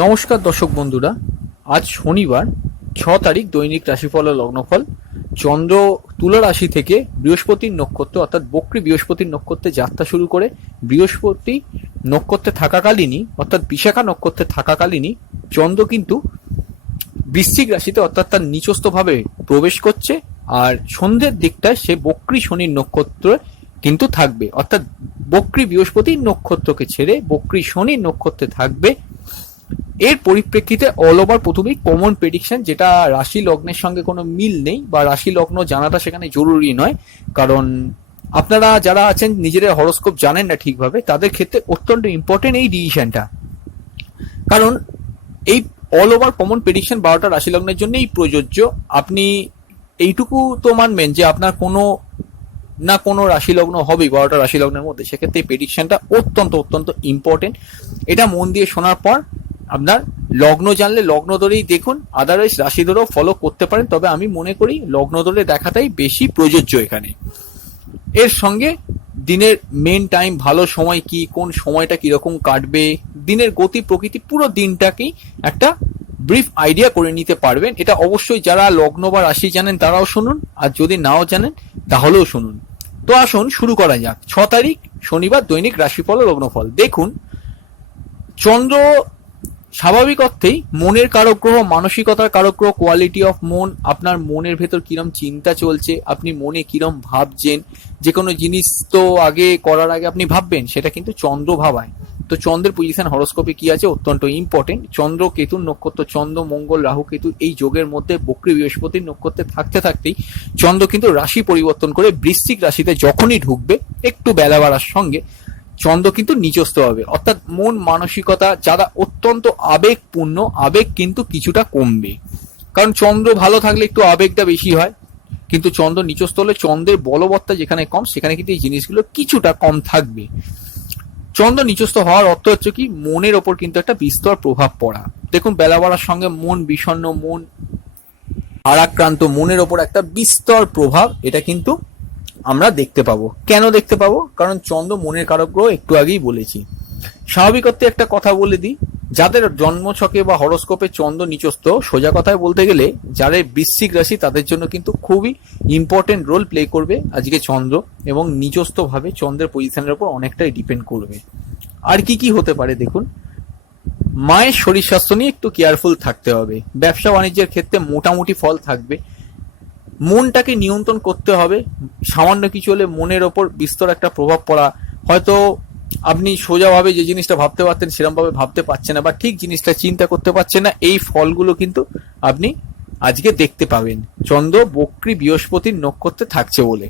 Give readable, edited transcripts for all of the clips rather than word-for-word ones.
নমস্কার দর্শক বন্ধুরা, আজ শনিবার 6 তারিখ দৈনিক রাশিফল ও লগ্নফল। চন্দ্র তুলা রাশি থেকে বৃহস্পতির নক্ষত্র অর্থাৎ বক্রী বৃহস্পতির নক্ষত্রে যাত্রা শুরু করে বৃহস্পতি নক্ষত্রে থাকাকালীনই অর্থাৎ বিশাখা নক্ষত্রে থাকাকালীনই চন্দ্র কিন্তু বৃশ্চিক রাশিতে অর্থাৎ তার নিচস্থ ভাবে প্রবেশ করছে। আর সন্ধ্যের দিকটায় সে বক্রী শনির নক্ষত্রে কিন্তু থাকবে, অর্থাৎ বক্রী বৃহস্পতির নক্ষত্রকে ছেড়ে বক্রী শনির নক্ষত্রে থাকবে। এর পরিপ্রেক্ষিতে অল ওভার প্রথমেই কমন প্রেডিকশন, যেটা রাশি লগ্নের সঙ্গে কোনো মিল নেই বা রাশি লগ্ন জানাটা সেখানে জরুরি নয়, কারণ আপনারা যারা আছেন নিজেদের হরোস্কোপ জানেন না ঠিকভাবে, তাদের ক্ষেত্রে অত্যন্ত ইম্পর্টেন্ট এই ডিসিশনটা। কারণ এই অল ওভার কমন প্রেডিকশন 12টা রাশি লগ্নের জন্যই প্রযোজ্য। আপনি এইটুকু তো মানবেন যে আপনার কোনো না কোনো রাশি লগ্ন হবেই 12টা রাশি লগ্নের মধ্যে, সেক্ষেত্রে এই প্রেডিকশনটা অত্যন্ত অত্যন্ত ইম্পর্টেন্ট। এটা মন দিয়ে শোনার পর আপনার লগ্ন জানলে লগ্ন ধরেই দেখুন, আদারওয়াইজ রাশি ধরেও ফলো করতে পারেন, তবে আমি মনে করি লগ্ন ধরে দেখাটাই বেশি প্রযোজ্য এখানে। এর সঙ্গে দিনের মেন টাইম, ভালো সময় কি, কোন সময়টা কিরকম কাটবে, দিনের গতি প্রকৃতি, পুরো দিনটাকেই একটা ব্রিফ আইডিয়া করে নিতে পারবেন। এটা অবশ্যই যারা লগ্ন বা রাশি জানেন তারাও শুনুন, আর যদি নাও জানেন তাহলেও শুনুন। তো আসুন শুরু করা যাক। 6 তারিখ শনিবার দৈনিক রাশিফল ও লগ্নফল। দেখুন, চন্দ্র স্বাভাবিক অর্থেই মনের কারক গ্রহ, মানসিকতার কারক গ্রহ, কোয়ালিটি অফ মন, আপনার মনের ভেতর কিরম চিন্তা চলছে, আপনি মনে কিরম ভাবছেন, যে কোনো জিনিস তো আগে করার আগে আপনি ভাববেন, সেটা কিন্তু চন্দ্র ভাবায়। তো চন্দ্রের পজিশন হরোস্কোপে কি আছে অত্যন্ত ইম্পর্টেন্ট। চন্দ্র কেতুর নক্ষত্র, চন্দ্র মঙ্গল রাহু কেতু এই যোগের মধ্যে বক্রী বৃহস্পতির নক্ষত্রে থাকতে থাকতেই চন্দ্র কিন্তু রাশি পরিবর্তন করে বৃশ্চিক রাশিতে যখনই ঢুকবে, একটু বেলা বাড়ার সঙ্গে চন্দ্র কিন্তু নিচস্থ হবে, অর্থাৎ মন মানসিকতা যারা অত্যন্ত আবেগপূর্ণ, আবেগ কিন্তু কিছুটা কমবে। কারণ চন্দ্র ভালো থাকলে একটু আবেগটা বেশি হয়, কিন্তু চন্দ্র নিচস্থ হলে চন্দ্রের বলবত্তা যেখানে কম, সেখানে কিন্তু এই জিনিসগুলো কিছুটা কম থাকবে। চন্দ্র নিচস্থ হওয়ার অর্থ হচ্ছে কি, মনের ওপর কিন্তু একটা বিস্তর প্রভাব পড়া। দেখুন, বেলা বাড়ার সঙ্গে মন বিষণ্ণ, মন ভারাক্রান্ত, মনের ওপর একটা বিস্তর প্রভাব এটা কিন্তু আমরা দেখতে পাবো। কেন দেখতে পাবো? কারণ চন্দ্র মনের কারক গ্রহ, একটু আগেই বলেছি। স্বাভাবিকত্বে একটা কথা বলে দিই, যাদের জন্মছকে বা হরোস্কোপে চন্দ্র নিচস্থ, সোজা কথায় বলতে গেলে যারা বৃশ্চিক রাশি তাদের জন্য কিন্তু খুবই ইম্পর্টেন্ট রোল প্লে করবে আজকে চন্দ্র, এবং নিচস্থ ভাবে চন্দ্রের পজিশনের উপর অনেকটাই ডিপেন্ড করবে। আর কি কি হতে পারে দেখুন, মায়ের শরীর স্বাস্থ্য নিয়ে একটু কেয়ারফুল থাকতে হবে। ব্যবসা বাণিজ্যের ক্ষেত্রে মোটামুটি ফল থাকবে। মনটাকে নিয়ন্ত্রণ করতে হবে, সামান্য কিছু হলে মনের ওপর বিস্তর একটা প্রভাব পড়া, হয়তো আপনি সোজাভাবে যে জিনিসটা ভাবতে পারতেন সেরকম ভাবে ভাবতে পারছেন না, বা ঠিক জিনিসটা চিন্তা করতে পারছেন না, এই ফলগুলো কিন্তু আপনি আজকে দেখতে পাবেন চন্দ্র বক্রী বৃহস্পতির নক্ষত্রে থাকছে বলে।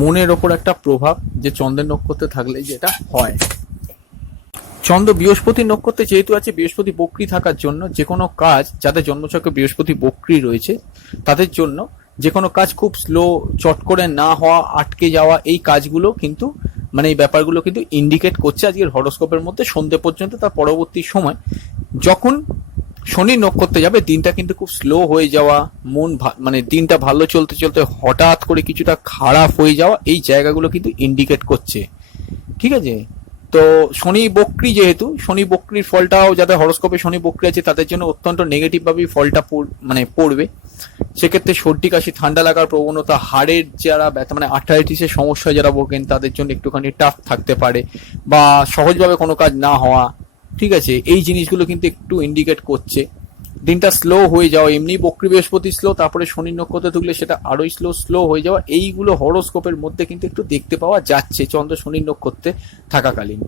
মনের ওপর একটা প্রভাব যে চন্দ্রের নক্ষত্রে থাকলে যেটা হয়, চন্দ্র বৃহস্পতির নক্ষত্রে যেহেতু আছে, বৃহস্পতি বক্রী থাকার জন্য যে কোনো কাজ, যাদের জন্মছকে বৃহস্পতি বক্রী রয়েছে তাদের জন্য যে কোনো কাজ খুব স্লো, চট করে না হওয়া, আটকে যাওয়া, এই কাজগুলো কিন্তু মানে এই ব্যাপারগুলো কিন্তু ইন্ডিকেট করছে আজকের হরোস্কোপের মধ্যে সন্ধ্যে পর্যন্ত। তার পরবর্তী সময় যখন শনি নক্ষত্রে যাবে, দিনটা কিন্তু খুব স্লো হয়ে যাওয়া, মন মানে দিনটা ভালো চলতে চলতে হঠাৎ করে কিছুটা খারাপ হয়ে যাওয়া, এই জায়গাগুলো কিন্তু ইন্ডিকেট করছে। ঠিক আছে, তো শনি বক্রী, যেহেতু শনি বক্রীর ফলটাও যাদের হরোস্কোপে শনি বক্রী আছে তাদের জন্য অত্যন্ত নেগেটিভ ভাবেই ফলটা মানে পড়বে। সেক্ষেত্রে সর্দি কাশি, ঠান্ডা লাগার প্রবণতা, হাড়ের যারা ব্যথা মানে আর্থারাইটিসের সমস্যা যারা ভোগেন তাদের জন্য একটুখানি টাফ থাকতে পারে, বা সহজভাবে কোনো কাজ না হওয়া। ঠিক আছে, এই জিনিসগুলো কিন্তু একটু ইন্ডিকেট করছে। দিনটা স্লো হয়ে যাওয়া, এমনি বক্রী বৃহস্পতি স্লো, তারপরে শনি নক্ষত্রে ঢুকলে সেটা আরোই স্লো হয়ে যাওয়া, এইগুলো হরোস্কোপের মধ্যে কিন্তু একটু দেখতে পাওয়া যাচ্ছে চন্দ্র শনি নক্ষত্রে থাকাকালীন।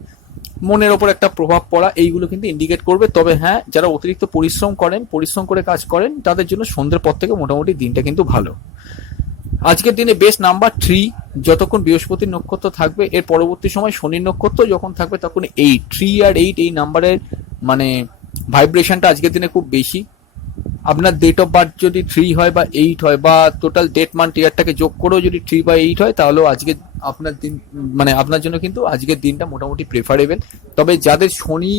মনের ওপর একটা প্রভাব পড়া, এইগুলো কিন্তু ইন্ডিকেট করবে। তবে হ্যাঁ, যারা অতিরিক্ত পরিশ্রম করেন, পরিশ্রম করে কাজ করেন, তাদের জন্য সন্ধ্যের পর থেকে মোটামুটি দিনটা কিন্তু ভালো। আজকের দিনে বেস্ট নাম্বার 3, যতক্ষণ বৃহস্পতির নক্ষত্র থাকবে। এর পরবর্তী সময় শনির নক্ষত্র যখন থাকবে তখন 8, 3 আর 8 এই নাম্বারের মানে ভাইব্রেশনটা আজকের দিনে খুব বেশি। আপনার ডেট অফ বার্থ যদি 3 হয় বা 8 হয়, বা টোটাল ডেট মান্থ ইয়ারটাকে যোগ করেও যদি 3 বা 8 হয়, তাহলেও আজকে আপনার দিন মানে আপনার জন্য কিন্তু আজকের দিনটা মোটামুটি প্রেফারেবল। তবে যাদের শনি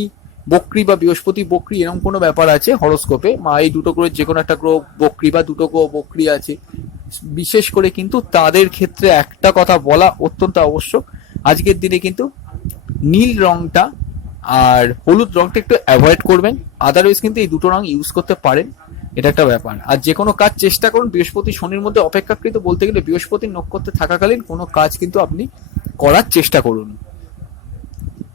বক্রী বা বৃহস্পতি বক্রী এরকম কোনো ব্যাপার আছে হরোস্কোপে, মা এই দুটো গ্রহের যে কোনো একটা গ্রহ বক্রী বা দুটো গ্রহ বক্রী আছে, বিশেষ করে কিন্তু তাদের ক্ষেত্রে একটা কথা বলা অত্যন্ত আবশ্যক। আজকের দিনে কিন্তু নীল রংটা আর হলুদ রংটা একটু অ্যাভয়েড করবেন, আদারওয়াইজ কিন্তু এই দুটো রং ইউজ করতে পারেন, এটা একটা ব্যাপার। আর যে কোনো কাজ চেষ্টা করুন বৃহস্পতি শনির মধ্যে অপেক্ষাকৃত বলতে গেলে বৃহস্পতির নক্ষত্রে থাকাকালীন কোনো কাজ কিন্তু আপনি করার চেষ্টা করুন।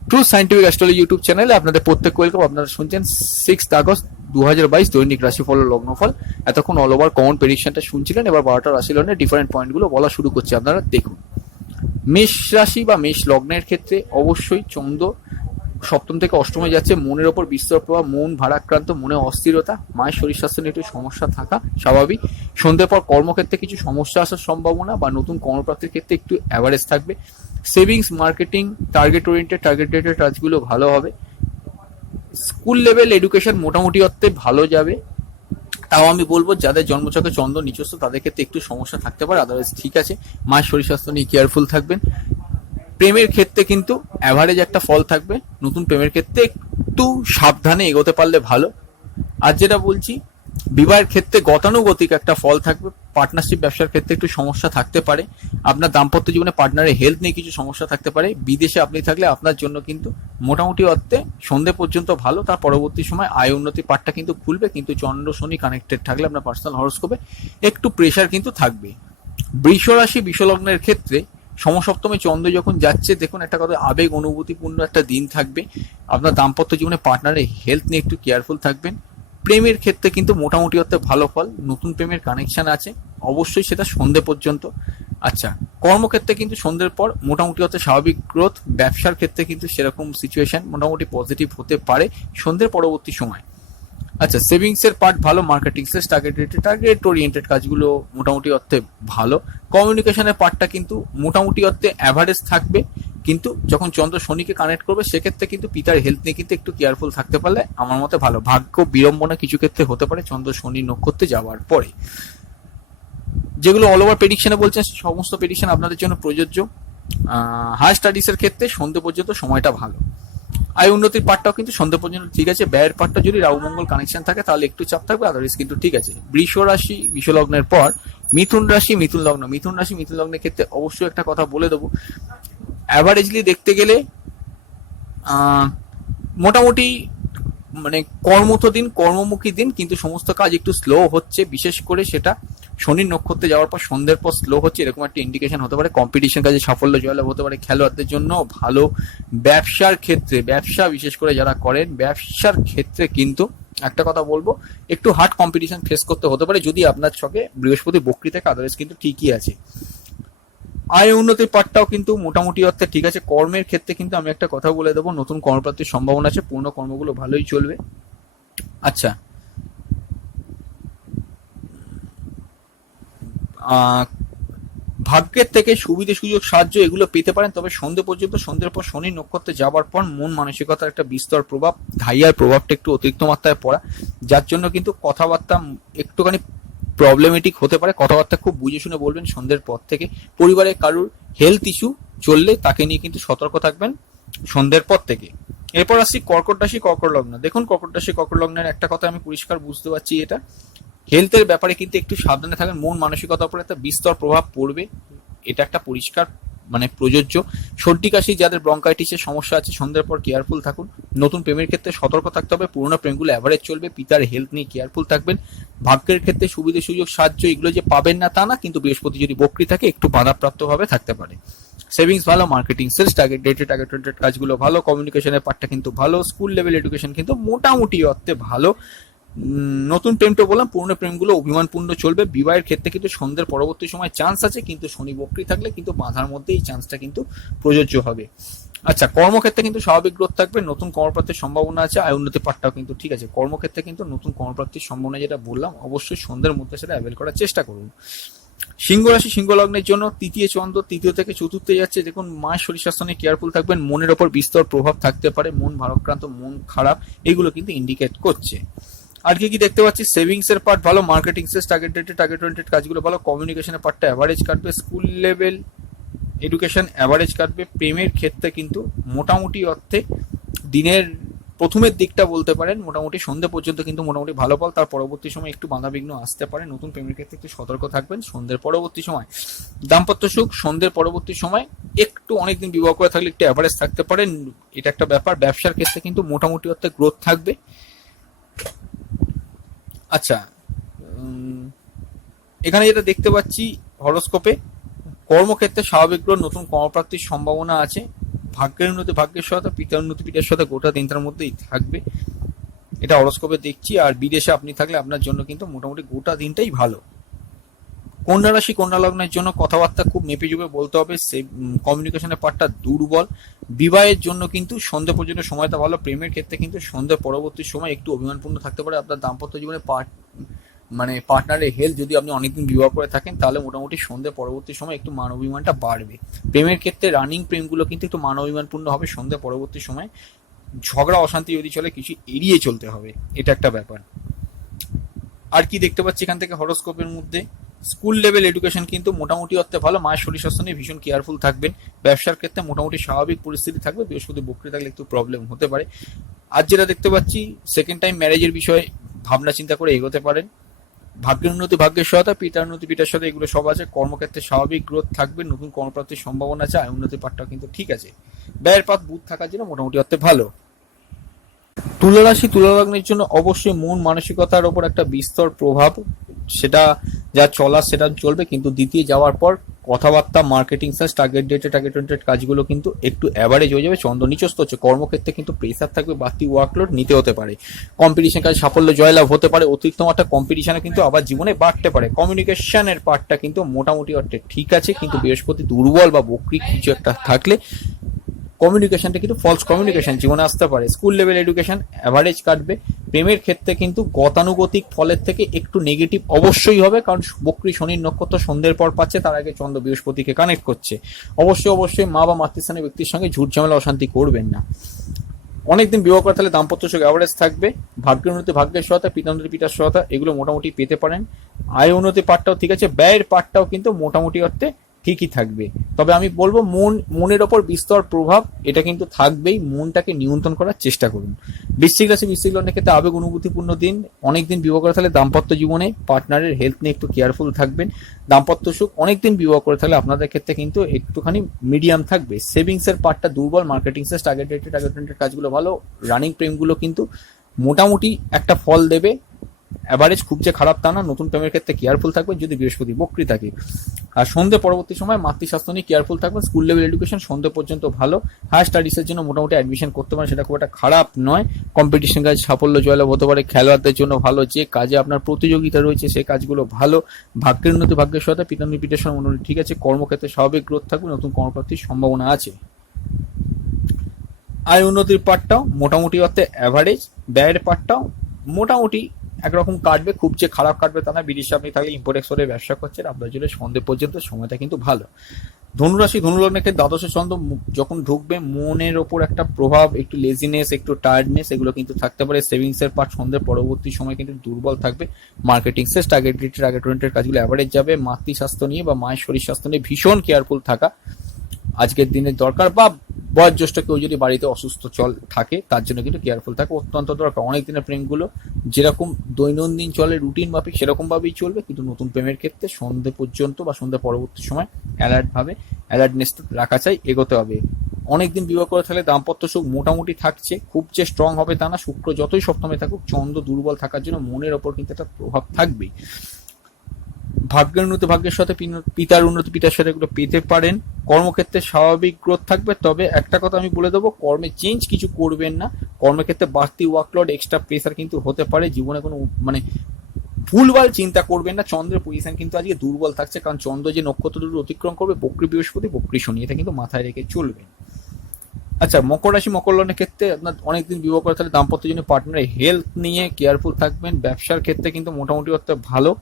ট্রু সায়েন্টিফিক অ্যাস্ট্রোলজি ইউটিউব চ্যানেলে আপনাদের প্রত্যেক ওয়েলকাম। আপনারা শুনছেন 6 আগস্ট 2022 দৈনিক রাশিফল ও লগ্নফল। এতক্ষণ অল ওভার কমন প্রেডিকশনটা শুনছিলেন, এবার 12টা রাশি লগ্নের ডিফারেন্ট পয়েন্টগুলো বলা শুরু করছি। আপনারা দেখুন, মেষ রাশি বা মেষ লগ্নের ক্ষেত্রে অবশ্যই চন্দ্র সপ্তম থেকে অষ্টমে যাচ্ছে, মনের ওপর বিস্তর প্রভাব, মন ভারাক্রান্ত, মনে অস্থিরতা, মায়ের শরীর স্বাস্থ্য নিয়ে একটু সমস্যা থাকা স্বাভাবিক। সন্ধ্যের পর কর্মক্ষেত্রে কিছু সমস্যা আসার সম্ভাবনা বা নতুন কর্মপ্রাপ্তির ক্ষেত্রে একটু অ্যাভারেজ থাকবে। সেভিংস, মার্কেটিং, টার্গেট ওরিয়েন্টেড কাজগুলো ভালো হবে। স্কুল লেভেল এডুকেশন মোটামুটি অর্থে ভালো যাবে। তাও আমি বলবো যাদের জন্মছকে চন্দ্র নিচস্থ তাদের ক্ষেত্রে একটু সমস্যা থাকতে পারে, আদারওয়াইজ ঠিক আছে। মায়ের শরীর স্বাস্থ্য নিয়ে কেয়ারফুল থাকবেন। প্রেমের ক্ষেত্রে কিন্তু অ্যাভারেজ একটা ফল থাকবে, নতুন প্রেমের ক্ষেত্রে একটু সাবধানে এগোতে পারলে ভালো। আর যেটা বলছি, বিবাহের ক্ষেত্রে গতানুগতিক একটা ফল থাকবে। পার্টনারশিপ ব্যবসার ক্ষেত্রে একটু সমস্যা থাকতে পারে। আপনার দাম্পত্য জীবনে পার্টনারের হেলথ নিয়ে কিছু সমস্যা থাকতে পারে। বিদেশে আপনি থাকলে আপনার জন্য কিন্তু মোটামুটি অর্থে সন্ধে পর্যন্ত ভালো, তার পরবর্তী সময় আয় উন্নতি পাঠটা কিন্তু খুলবে, কিন্তু চন্দ্র শনি কানেক্টেড থাকলে আপনার পার্সোনাল হরোস্কোপে একটু প্রেশার কিন্তু থাকবে। বৃষ রাশি বিষলগ্নের ক্ষেত্রে সমসপ্তমে চন্দ্র যখন যাচ্ছে, দেখুন একটা কথা, আবেগ অনুভূতিপূর্ণ একটা দিন থাকবে। আপনার দাম্পত্য জীবনে পার্টনারের হেলথ নিয়ে একটু কেয়ারফুল থাকবেন। প্রেমের ক্ষেত্রে কিন্তু মোটামুটি অর্থে ভালো ফল, নতুন প্রেমের কানেকশন আছে, অবশ্যই সেটা সন্ধে পর্যন্ত। আচ্ছা, কর্মক্ষেত্রে কিন্তু সন্ধ্যের পর মোটামুটি অর্থে স্বাভাবিক গ্রোথ। ব্যবসার ক্ষেত্রে কিন্তু সেরকম সিচুয়েশন মোটামুটি পজিটিভ হতে পারে সন্ধ্যের পরবর্তী সময়। আচ্ছা, সেভিংস এর পার্ট ভালো, মার্কেটিং সেলস, টার্গেট ওরিয়েন্টেড কাজগুলো মোটামুটি অর্থে ভালো। কমিউনিকেশনের পার্টটা কিন্তু মোটামুটি অর্থে অ্যাভারেজ থাকবে, কিন্তু যখন চন্দ্র শনিকে কানেক্ট করবে সেক্ষেত্রে কিন্তু পিতার হেলথ নিয়ে কিন্তু একটু কেয়ারফুল থাকতে পারলে আমার মতে ভালো। ভাগ্য বিড়ম্বনা কিছু ক্ষেত্রে হতে পারে চন্দ্র শনি নক্ষত্রে যাওয়ার পরে। যেগুলো অল ওভার প্রেডিকশনে বলছেন সমস্ত প্রেডিকশন আপনাদের জন্য প্রযোজ্য। হায়ার স্টাডিজ এর ক্ষেত্রে সন্ধ্যে পর্যন্ত সময়টা ভালো। আয় উন্নতির পার্টটাও কিন্তু সন্ধ্যে পর্যন্ত ঠিক আছে। ব্যয়ের পার্টটা যদি রাহু মঙ্গল কানেকশন থাকে তাহলে একটু চাপ থাকবে, আদারওয়াইজ কিন্তু ঠিক আছে। বৃষ রাশি বিষলগ্নের পর মিথুন রাশি মিথুন লগ্ন। মিথুন রাশি মিথুন লগ্নের ক্ষেত্রে অবশ্যই একটা কথা বলে দেবো, অ্যাভারেজলি দেখতে গেলে মোটামুটি মানে কর্মমুখী দিন, কিন্তু সমস্ত কাজ একটু স্লো হচ্ছে, বিশেষ করে সেটা শনির নক্ষত্রে যাওয়ার পর সন্ধ্যের পর স্লো হচ্ছে, এরকম একটা ইন্ডিকেশন হতে পারে। কম্পিটিশন কাজে সাফল্য জয়লাভ হতে পারে খেলোয়াড়দের জন্য ভালো। ব্যবসার ক্ষেত্রে, ব্যবসা বিশেষ করে যারা করেন ব্যবসার ক্ষেত্রে কিন্তু একটা কথা বলবো, একটু হার্ড কম্পিটিশন ফেস করতে হতে পারে যদি আপনার ছকে বৃহস্পতি বক্রী থাকে, আদারওয়াইজ কিন্তু ঠিকই আছে। আয় উন্নতির পার্টটাও কিন্তু মোটামুটি অর্থে ঠিক আছে। কর্মের ক্ষেত্রে কিন্তু আমি একটা কথা বলে দেবো, নতুন কর্মপ্রাপ্তির সম্ভাবনা আছে, পূর্ণ কর্মগুলো ভালোই চলবে। আচ্ছা, ভাগ্যের থেকে সুবিধা সুযোগ সাহায্য এগুলো পেতে পারেন, তবে সন্ধে পর্যন্ত। সন্ধ্যের পর শনি নক্ষত্রে যাওয়ার পর মন মানসিকতার একটা বিস্তর প্রভাব, ধাইয়ার প্রভাবটা একটু অতিরিক্ত মাত্রায় পড়া, যার জন্য কিন্তু কথাবার্তা একটুখানি প্রবলেমেটিক হতে পারে। কথাবার্তা খুব বুঝে শুনে বলবেন সন্ধ্যের পর থেকে। পরিবারের কারুর হেলথ ইস্যু চললে তাকে নিয়ে কিন্তু সতর্ক থাকবেন সন্ধ্যের পর থেকে। এরপর আসছি কর্কট রাশি কর্কট লগ্ন। দেখুন কর্কট রাশি কর্কট লগ্নের একটা কথা আমি পরিষ্কার বুঝতে পারছি, এটা হেলথের ব্যাপারে কিন্তু একটু সাবধানে থাকবেন, মন মানসিকতার উপর একটা বিস্তর প্রভাব পড়বে, এটা একটা পরিষ্কার মানে প্রযোজ্য। সর্দি কাশি যাদের ব্রঙ্কাইটিসের সমস্যা আছে সন্ধ্যের পর কেয়ারফুল থাকুন। নতুন প্রেমের ক্ষেত্রে সতর্ক থাকতে হবে, পুরোনো প্রেমগুলো অ্যাভারেজ চলবে। পিতার হেলথ নিয়ে কেয়ারফুল থাকবেন। ভাগ্যের ক্ষেত্রে সুবিধা সুযোগ সাহায্য এগুলো যে পাবেন না তা না, কিন্তু বৃহস্পতি যদি বক্রী থাকে একটু বাধাপ্রাপ্ত ভাবে থাকতে পারে। সেভিংস ভালো, মার্কেটিং সেলস, টার্গেট কাজগুলো ভালো। কমিউনিকেশনের পার্টটা কিন্তু ভালো। স্কুল লেভেল এডুকেশন কিন্তু মোটামুটি অর্থে ভালো। নতুন প্রেমটা বললাম, পুরনো প্রেমগুলো অভিমানপূর্ণ চলবে। বিবাহের ক্ষেত্রে কিন্তু সন্ধ্যের পরবর্তী সময় চান্স আছে, কিন্তু শনি বক্রী থাকলে কিন্তু বাধার মধ্যে এই চান্সটা কিন্তু প্রযোজ্য হবে। আচ্ছা, কর্মক্ষেত্রে কিন্তু স্বাভাবিক গ্রোথ থাকবে, নতুন কর্মপ্রাপ্তির সম্ভাবনা আছে। আয় উন্নতির পার্টটাও কিন্তু ঠিক আছে। কর্মক্ষেত্রে কিন্তু নতুন কর্মপ্রাপ্তির সম্ভাবনা যেটা বললাম, অবশ্যই সন্ধ্যের মধ্যে সেটা অ্যাভেল করার চেষ্টা করুন। সিংহ রাশি সিংহ লগ্নের জন্য তৃতীয় চন্দ্র তৃতীয় থেকে চতুর্থে যাচ্ছে। দেখুন মায়ের শরীর স্বাস্থ্য নিয়ে কেয়ারফুল থাকবেন। মনের ওপর বিস্তর প্রভাব থাকতে পারে, মন ভারাক্রান্ত, মন খারাপ, এগুলো কিন্তু ইন্ডিকেট করছে। আর কি দেখতে পাচ্ছি, সেভিংস এর পার্ট ভালো, মার্কেটিং সেলস, টার্গেট ওরিয়েন্টেড কাজগুলো ভালো। কমিউনিকেশনের পার্টটা অ্যাভারেজ কাটবে। স্কুল লেভেল এডুকেশন অ্যাভারেজ কাটবে। প্রেমের ক্ষেত্রে কিন্তু মোটামুটি অর্থে দিনের প্রথমের দিকটা বলতে পারেন মোটামুটি সন্ধ্যে পর্যন্ত কিন্তু মোটামুটি ভালো ফল, তার পরবর্তী সময় একটু বাধাবিঘ্ন আসতে পারে, নতুন প্রেমের ক্ষেত্রে একটু সতর্ক থাকবেন। সন্ধ্যের পরবর্তী সময় দাম্পত্য সুখ, সন্ধ্যের পরবর্তী সময় একটু অনেকদিন বিবাহ করে থাকলে একটু অ্যাভারেজ থাকতে পারেন, এটা একটা ব্যাপার। ব্যবসার ক্ষেত্রে কিন্তু মোটামুটি অর্থে গ্রোথ থাকবে। আচ্ছা, এখানে যেটা দেখতে পাচ্ছি হরোস্কোপে, কর্মক্ষেত্রে স্বাভাবিক গ্রোথ, নতুন কর্মপ্রাপ্তির সম্ভাবনা আছে। ভাগ্যের উন্নতি, ভাগ্যের সহায়তা, পিতার উন্নতি, পিতার সাথে গোটা দিনটার মধ্যেই থাকবে, এটা হরোস্কোপে দেখছি। আর বিদেশে আপনি থাকলে আপনার জন্য কিন্তু মোটামুটি গোটা দিনটাই ভালো। কন্যা রাশি, কন্যা লগ্নের জন্য কথাবার্তা খুব মেপে চুপে বলতে হবে, সেই কমিউনিকেশনের পার্টটা দুর্বল। বিবাহের জন্য কিন্তু সন্ধ্যে পর্যন্ত সময়টা ভালো। প্রেমের ক্ষেত্রে কিন্তু সন্ধ্যে পরবর্তী সময় একটু অভিমানপূর্ণ থাকতে পারে। আপনার দাম্পত্য জীবনে পার্টনারের হেলথ, যদি আপনি অনেকদিন বিবাহ করে থাকেন তাহলে মোটামুটি সন্ধ্যে পরবর্তী সময় একটু মান অভিমানটা বাড়বে। প্রেমের ক্ষেত্রে রানিং প্রেমগুলো কিন্তু একটু মান অভিমানপূর্ণ হবে সন্ধ্যে পরবর্তী সময়। ঝগড়া অশান্তি যদি চলে কিছু এড়িয়ে চলতে হবে, এটা একটা ব্যাপার। আর কি দেখতে পাচ্ছি এখান থেকে হরোস্কোপের মধ্যে, স্কুল লেভেল এডুকেশন কিন্তু মোটামুটি অর্থে ভালো। মায়ের শরীর স্বাস্থ্য নিয়ে ভীষণ কেয়ারফুল থাকবেন। ব্যবসার ক্ষেত্রে মোটামুটি স্বাভাবিক পরিস্থিতি থাকবে, বৃহস্পতি বক্রী থাকলে একটু প্রবলেম হতে পারে। আর যেটা দেখতে পাচ্ছি সেকেন্ড টাইম ম্যারেজের বিষয়ে ভাবনা চিন্তা করে এগোতে পারেন। ভাগ্যের উন্নতি, ভাগ্যের সহায়তা, পিতার উন্নতি, পিতার সাথে এগুলো সব আছে। কর্মক্ষেত্রে স্বাভাবিক গ্রোথ থাকবে, নতুন কর্মপ্রাপ্তির সম্ভাবনা আছে। আয় উন্নতির পাঠটাও কিন্তু ঠিক আছে। ব্যয়ের পাত বুধ থাকার জন্য মোটামুটি অর্থে ভালো। তুলা রাশি, তুলা লগ্নের জন্য অবশ্যই মন মানসিকতার ওপর একটা বিস্তর প্রভাব, সেটা যা চলার সেটা চলবে, কিন্তু দ্বিতীয় যাওয়ার পর কথাবার্তা, মার্কেটিং সার্চ, টার্গেট কাজগুলো কিন্তু একটু অ্যাভারেজ হয়ে যাবে। চন্দ্র নিচস্থ হচ্ছে, কর্মক্ষেত্রে কিন্তু প্রেসার থাকবে, বাড়তি ওয়ার্কলোড নিতে হতে পারে। কম্পিটিশন কাজে সাফল্য জয়লাভ হতে পারে, অতিরিক্ত মাত্রা কম্পিটিশনে কিন্তু আবার জীবনে বাড়তে পারে। কমিউনিকেশনের পার্টটা কিন্তু মোটামুটি অর্থে ঠিক আছে, কিন্তু বৃহস্পতি দুর্বল বা বক্রী কিছু একটা থাকলে কমিউনিকেশনটা কিন্তু ফলস কমিউনিকেশন জীবনে আসতে পারে। স্কুল লেভেল এডুকেশন অ্যাভারেজ কাটবে। প্রেমের ক্ষেত্রে কিন্তু গতানুগতিক ফলের থেকে একটু নেগেটিভ অবশ্যই হবে, কারণ বক্রী শনির নক্ষত্র সন্ধ্যের পর পাচ্ছে, তার আগে চন্দ্র বৃহস্পতিকে কানেক্ট করছে। অবশ্যই মা বা মাতৃস্থানীয় ব্যক্তির সঙ্গে ঝুট ঝামেলা অশান্তি করবেন না। অনেকদিন বিবাহ করে তাহলে দাম্পত্য সুখ অ্যাভারেজ থাকবে। ভাগ্যের উন্নতি, ভাগ্যের সহায়তা, পিতান্তরী পিতার সহায়তা এগুলো মোটামুটি পেতে পারেন। আয় উন্নতি পার্টটাও ঠিক আছে, ব্যয়ের পার্টটাও কিন্তু মোটামুটি অর্থে ঠিকই থাকবে। তবে আমি বলবো মনের ওপর বিস্তর প্রভাব এটা কিন্তু থাকবেই, মনটাকে নিয়ন্ত্রণ করার চেষ্টা করুন। বৃশ্চিক রাশি, বৃশ্চিক লগ্নের ক্ষেত্রে আবেগ অনুভূতিপূর্ণ দিন। অনেকদিন বিবাহ করে থাকলে দাম্পত্য জীবনে পার্টনারের হেলথ নিয়ে একটু কেয়ারফুল থাকবেন। দাম্পত্য সুখ অনেকদিন বিবাহ করে থাকলে আপনাদের ক্ষেত্রে কিন্তু একটুখানি মিডিয়াম থাকবে। সেভিংস এর পার্টটা দুর্বল, মার্কেটিং সেস, টার্গেট কাজগুলো ভালো। রানিং প্রেমগুলো কিন্তু মোটামুটি একটা ফল দেবে, অ্যাভারেজ, খুব যে খারাপ তা না। নতুন প্রেমের ক্ষেত্রে কেয়ারফুল থাকবেন যদি বৃহস্পতি বক্রী থাকে। আর সন্ধ্যে পরবর্তী সময় মাতৃস্বাস্থ্য নিয়ে কেয়ারফুল থাকবেন। স্কুল লেভেল এডুকেশন সন্ধ্যে পর্যন্ত ভালো। হায়ার স্টাডিজের জন্য মোটামুটি অ্যাডমিশন করতে পারেন, সেটা খুব একটা খারাপ নয়। কম্পিটিশন কাজ সাফল্য জয়লাভ হতে পারে। খেলোয়াড়দের জন্য ভালো, যে কাজে আপনার প্রতিযোগিতা রয়েছে সেই কাজগুলো ভালো। ভাগ্যের উন্নতি, ভাগ্যের সহায়তা, পিতার পিতার সঙ্গে উন্নতি ঠিক আছে। কর্মক্ষেত্রে স্বাভাবিক গ্রোথ থাকবে, নতুন কর্মপ্রাপ্তির সম্ভাবনা আছে। আয় উন্নতির পার্টটাও মোটামুটি অর্থে অ্যাভারেজ। ব্যয়ের পার্টটাও মোটামুটি একরকম কাটবে, খুব যে খারাপ কাটবে তা না। বিদেশে আপনি থাকলে ইম্পোর্ট এক্সপোর্টের ব্যবসা করছেন, আপনার জন্য সন্ধ্যে পর্যন্ত সময়টা কিন্তু ভালো। ধনুরাশি, ধনুলগ্নের ক্ষেত্রে দ্বাদশ চন্দ্র যখন ঢুকবে মনের ওপর একটা প্রভাব, একটু লেজিনেস, একটু টায়ার্ডনেস এগুলো কিন্তু থাকতে পারে। সেভিংস এর পার্ট সন্ধ্যের পরবর্তী সময় কিন্তু দুর্বল থাকবে। মার্কেটিং সেস, টার্গেট কাজগুলো অ্যাভারেজ যাবে। মাতৃ স্বাস্থ্য নিয়ে বা মায়ের শরীর স্বাস্থ্য নিয়ে ভীষণ কেয়ারফুল থাকা আজকের দিনের দরকার। বা বয়োজ্যেষ্ঠ কেউ যদি বাড়িতে অসুস্থ থাকে তার জন্য কিন্তু কেয়ারফুল থাকা অত্যন্ত দরকার। অনেক দিনের প্রেমগুলো যেরকম দৈনন্দিন চলে রুটিন মাফিক সেরকম ভাবেই চলবে, কিন্তু নতুন প্রেমের ক্ষেত্রে সন্ধ্যে পর্যন্ত বা সন্ধ্যে পরবর্তী সময় অ্যালার্টনেস রাখা চাই, এগোতে হবে। অনেকদিন বিবাহ করে থাকলে দাম্পত্য সুখ মোটামুটি থাকছে, খুব যে স্ট্রং হবে তা না। শুক্র যতই সপ্তমে থাকুক চন্দ্র দুর্বল থাকার জন্য মনের ওপর কিন্তু একটা প্রভাব থাকবেই। ভাগ্যের উন্নতি, ভাগ্যের সাথে পিতার উন্নতি, পিতার সাথে এগুলো পেতে পারেন। কর্মক্ষেত্রে স্বাভাবিক গ্রোথ থাকবে, তবে একটা কথা আমি বলে দেবো, কর্মে চেঞ্জ কিছু করবেন না। কর্মক্ষেত্রে বাড়তি ওয়ার্কলোড, এক্সট্রা প্রেসার কিন্তু হতে পারে। জীবনে কোনো ভুলভাল চিন্তা করবেন না। চন্দ্রের পজিশন কিন্তু আজকে দুর্বল থাকছে, কারণ চন্দ্র যে নক্ষত্র দুটো অতিক্রম করবে বক্রী বৃহস্পতি, বক্রী শনি, এটা কিন্তু মাথায় রেখে চলবেন। আচ্ছা, মকর রাশি, মকর লগ্নের ক্ষেত্রে আপনার অনেকদিন বিবাহ করে তাহলে দাম্পত্য জন্য পার্টনারের হেলথ নিয়ে কেয়ারফুল থাকবেন। ব্যবসার ক্ষেত্রে কিন্তু মোটামুটি অর্থে ভালো।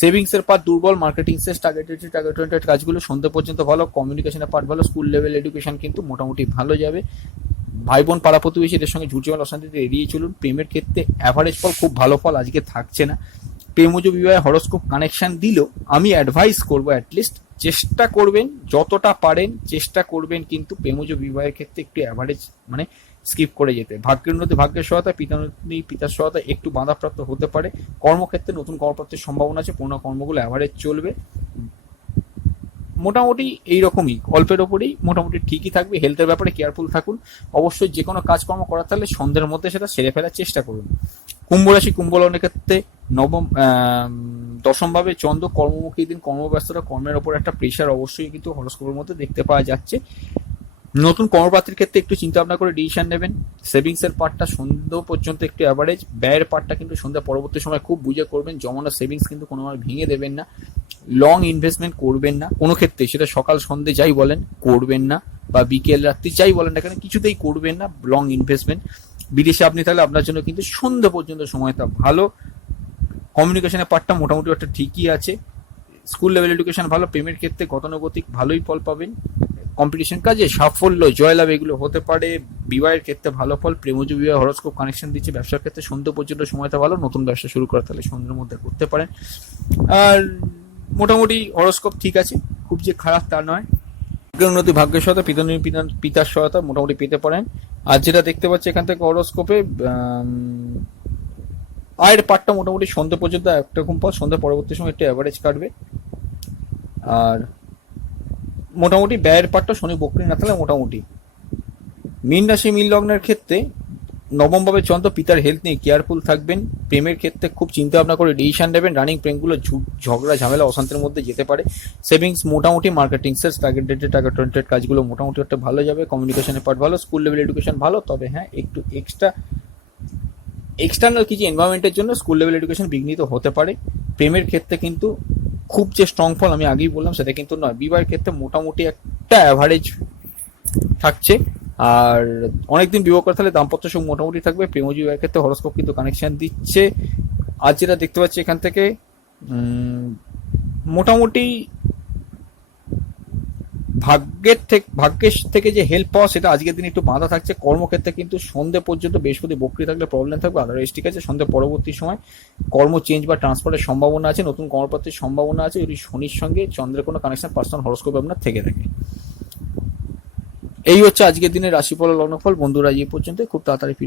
সেভিংস এর পার্ট দুর্বল। মার্কেটিং সেস, টার্গেট কাজগুলো সন্ধ্যে পর্যন্ত ভালো। কমিউনিকেশনের পার্ট ভালো। স্কুল লেভেল এডুকেশন কিন্তু মোটামুটি ভালো যাবে। ভাই বোন পাড়া প্রতিবেশী এদের সঙ্গে ঝুট ঝামেলা অশান্তিতে এড়িয়ে চলুন। প্রেমের ক্ষেত্রে অ্যাভারেজ ফল, খুব ভালো ফল আজকে থাকছে না। প্রেমজ বিবাহে হরোস্কোপ কানেকশন দিলেও আমি অ্যাডভাইস করবো অ্যাটলিস্ট চেষ্টা করবেন, যতটা পারেন চেষ্টা করবেন, কিন্তু প্রেমজ বিবাহের ক্ষেত্রে একটু অ্যাভারেজ স্কিপ করে যেতে। ভাগ্যের উন্নতি, ভাগ্যের সহায়তা, পিতার সহায়তা একটু বাধাপ্রাপ্ত হতে পারে। কর্মক্ষেত্রে নতুন কর্মপ্রাপ্তির সম্ভাবনা আছে, পুরোনো কর্মগুলো অ্যাভারেজ চলবে। মোটামুটি এইরকমই অল্পের ওপরেই মোটামুটি ঠিকই থাকবে। হেলথের ব্যাপারে কেয়ারফুল থাকুন। অবশ্যই যে কোনো কাজকর্ম করার থাকলে সন্ধ্যের মধ্যে সেটা সেরে ফেলার চেষ্টা করুন। কুম্ভ রাশি, কুম্ভ লগ্নের ক্ষেত্রে দশম ভাবে চন্দ্র, কর্মমুখী দিন, কর্মব্যস্ততা, কর্মের ওপর একটা প্রেশার অবশ্যই কিন্তু হরোস্কোপের মধ্যে দেখতে পাওয়া যাচ্ছে। নতুন কর্মপ্রার্থীর ক্ষেত্রে একটু চিন্তা ভাবনা করে ডিসিশন নেবেন। সেভিংস এর পার্টটা সন্ধ্যা পর্যন্ত একটু অ্যাভারেজ, ব্যয়ের পার্টটা কিন্তু সন্ধ্যা পরবর্তী সময় খুব বুঝে করবেন। জমানো সেভিংস কিন্তু কোনোভাবে ভেঙে দেবেন না। লং ইনভেস্টমেন্ট করবেন না কোনো ক্ষেত্রে, সেটা সকাল সন্ধ্যে যাই বলেন করবেন না, বা বিকেল রাত্রি যাই বলেন না কেন কিছুতেই করবেন না লং ইনভেস্টমেন্ট। বিদেশে আপনি তাহলে আপনার জন্য কিন্তু সন্ধ্যা পর্যন্ত সময়টা ভালো। কমিউনিকেশনের পার্টটা মোটামুটি একটা ঠিকই আছে। স্কুল লেভেল এডুকেশন ভালো, প্রেমের ক্ষেত্রে গতানুগতিক ভালোই ফল পাবেন। কম্পিটিশন কাজে সাফল্য, জয়লাভ এগুলো হতে পারে। বিবাহের ক্ষেত্রে ভালো ফল, প্রেমজ বিবাহ হরোস্কোপ কানেকশন দিচ্ছে। ব্যবসার ক্ষেত্রে সন্ধ্যা পর্যন্ত সময়টা ভালো, নতুন ব্যবসা শুরু করা তাহলে সন্ধ্যের মধ্যে করতে পারেন। আর মোটামুটি হরোস্কোপ ঠিক আছে, খুব যে খারাপ তা নয়। ভাগ্যের উন্নতি, ভাগ্যের সহায়তা, পিতার সহায়তা মোটামুটি পেতে পারেন। আর যেটা দেখতে পাচ্ছি এখান থেকে হরোস্কোপে আয়ের পার্টটা মোটামুটি সন্ধ্যে পর্যন্ত একরকম পর, সন্ধ্যা পরবর্তী সময় একটু অ্যাভারেজ কাটবে। আর মোটামুটি ব্যয়ের পার্টটা শনি বকরি না থাকলে মোটামুটি। মীন রাশি, মীন লগ্নের ক্ষেত্রে নবম ভাবে চন্দ্র, পিতার হেলথ নিয়ে কেয়ারফুল থাকবেন। প্রেমের ক্ষেত্রে খুব চিন্তা ভাবনা করে ডিসিশন নেবেন। রানিং প্রেমগুলো ঝগড়া ঝামেলা অশান্তির মধ্যে যেতে পারে। সেভিংস মোটামুটি, marketing sales, target dated target oriented কাজগুলো মোটামুটি একটা ভালো যাবে। কমিউনিকেশনের পার্ট ভালো, স্কুল লেভেল এডুকেশন ভালো, তবে হ্যাঁ একটু এক্সটার্নাল কিছু এনভায়রনমেন্টের জন্য স্কুল লেভেল এডুকেশন বিঘ্নিত হতে পারে। প্রেমের ক্ষেত্রে কিন্তু খুব যে স্ট্রং ফল আমি আগেই বললাম সেটা কিন্তু নয়। বিবাহের ক্ষেত্রে মোটামুটি একটা অ্যাভারেজ থাকছে। আর অনেকদিন বিবাহ করে তাহলে দাম্পত্য সুখ মোটামুটি থাকবে। প্রেমজ বিবাহের ক্ষেত্রে হরোস্কোপ কিন্তু কানেকশন দিচ্ছে। আজ যেটা দেখতে পাচ্ছি এখান থেকে মোটামুটি ভাগ্যের থেকে যে হেল্প পাওয়া সেটা আজকের দিনে একটু বাধা থাকছে। কর্মক্ষেত্রে কিন্তু সন্ধ্যে পর্যন্ত বৃহস্পতি বক্রি থাকলে প্রবলেম থাকবে, আদারওয়াইজ ঠিক আছে। সন্ধ্যে পরবর্তী সময় কর্ম চেঞ্জ বা ট্রান্সফারের সম্ভাবনা আছে, নতুন কর্মপ্রাপ্তির সম্ভাবনা আছে যদি শনির সঙ্গে চন্দ্রের কোনো কানেকশন পার্সোনাল হরোস্কোপ আপনার থেকে থাকে। এই হচ্ছে আজকের দিনের রাশিফল লগ্নফল। বন্ধুরা এই পর্যন্ত, খুব তাড়াতাড়ি